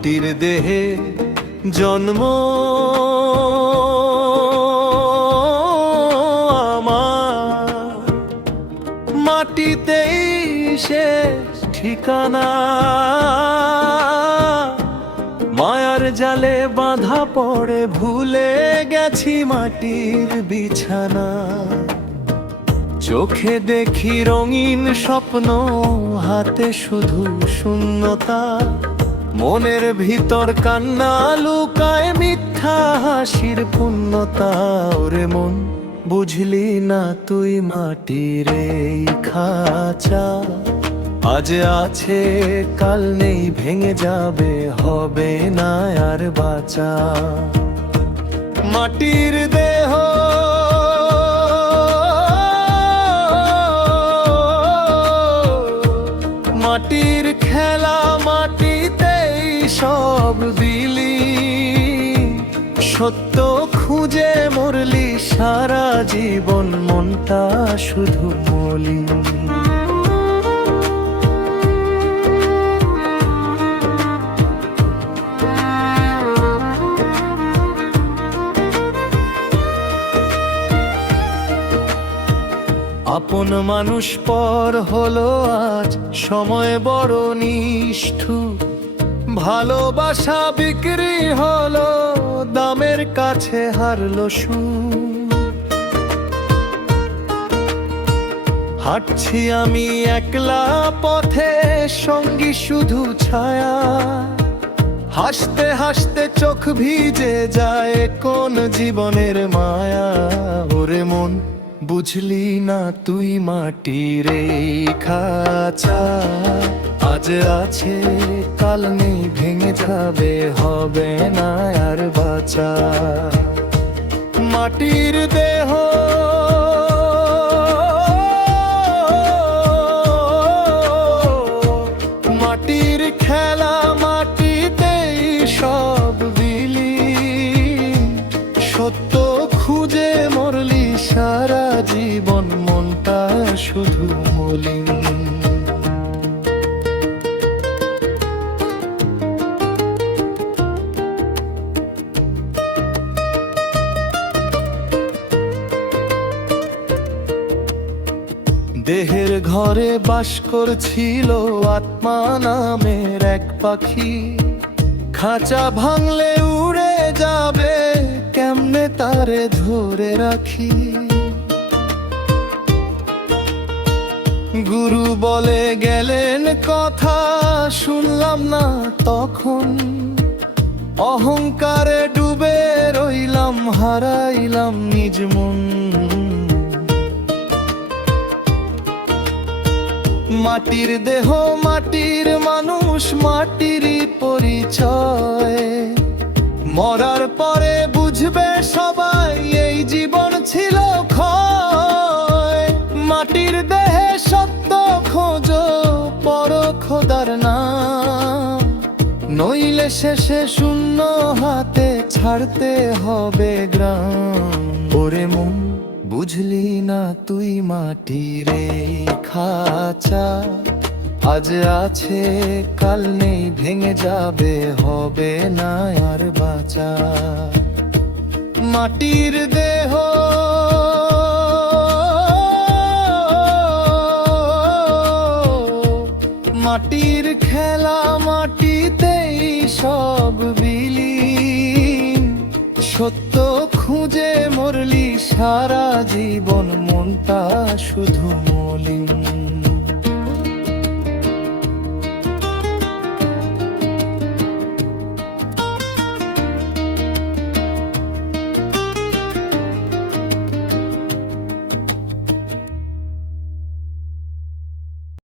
মাটির দেহে জন্ম আমার, মাটিতেই শেষ ঠিকানা। মায়ার জালে বাঁধা পড়ে ভুলে গেছি মাটির বিছানা। চোখে দেখি রঙিন স্বপ্ন, হাতে শুধু শূন্যতা। মনের ভিতর কান্না লুকায় মিথ্যা হাসির পূর্ণতা। ওরে মন, বুঝলি না তুই মাটির এই খাঁচা। আজ আছে কাল নেই, ভেঙে যাবে, হবে না আর বাঁচা। মাটির দেহ মাটির খেলা, মাটিতেই সব দিলি। সত্য খুঁজে মরলি সারা জীবন, মনটা শুধু মলিন। আপন মানুষ পর হলো আজ, সময় বড় নিষ্ঠুর। ভালোবাসা বিক্রি হলো, দামের কাছে হারলো সুর। হাঁটছি আমি একলা পথে, সঙ্গী শুধু ছায়া। হাসতে হাসতে চোখ ভিজে যায়, কোন জীবনের মায়া। ওরে মন, বুঝলি না তুই মাটির এই খাঁচা। আজ আছে কাল নেই, ভেঙে যাবে, হবে না আর বাঁচা। মাটির দেহ মাটির খেলা, মাটিতেই সব দিলি। সত্য খুঁজে মরলি সারা জীবন, মনটা শুধু মলিন। দেহের ঘরে বাস করছিল আত্মা নামের এক পাখি। খাঁচা ভাঙলে উড়ে যাবে, কেমনে তারে ধরে রাখি। গুরু বলে গেলেন কথা, শুনলাম না তখন। অহংকারে ডুবে রইলাম, হারাইলাম নিজ মন। মাটির দেহ মাটির মানুষ, মাটিরই পরিচয়। মরার পরে বুঝবে সবাই, এই জীবন ছিল ক্ষয়। মাটির দেহে সত্য খোঁজো, পর খোদার নাম। নইলে শেষে শূন্য হাতে ছাড়তে হবে গ্রাম। ওরে মন, বুঝলি না তুই মাটির এই খাঁচা। আজ আছে কাল নেই, ভেঙে যাবে, হবে না আর বাঁচা। মাটির দেহ মাটির খেলা, মাটিতেই সব বিলীন। সত্য খুঁজে মরলি সারা জীবন, মনটা শুধু মলিন।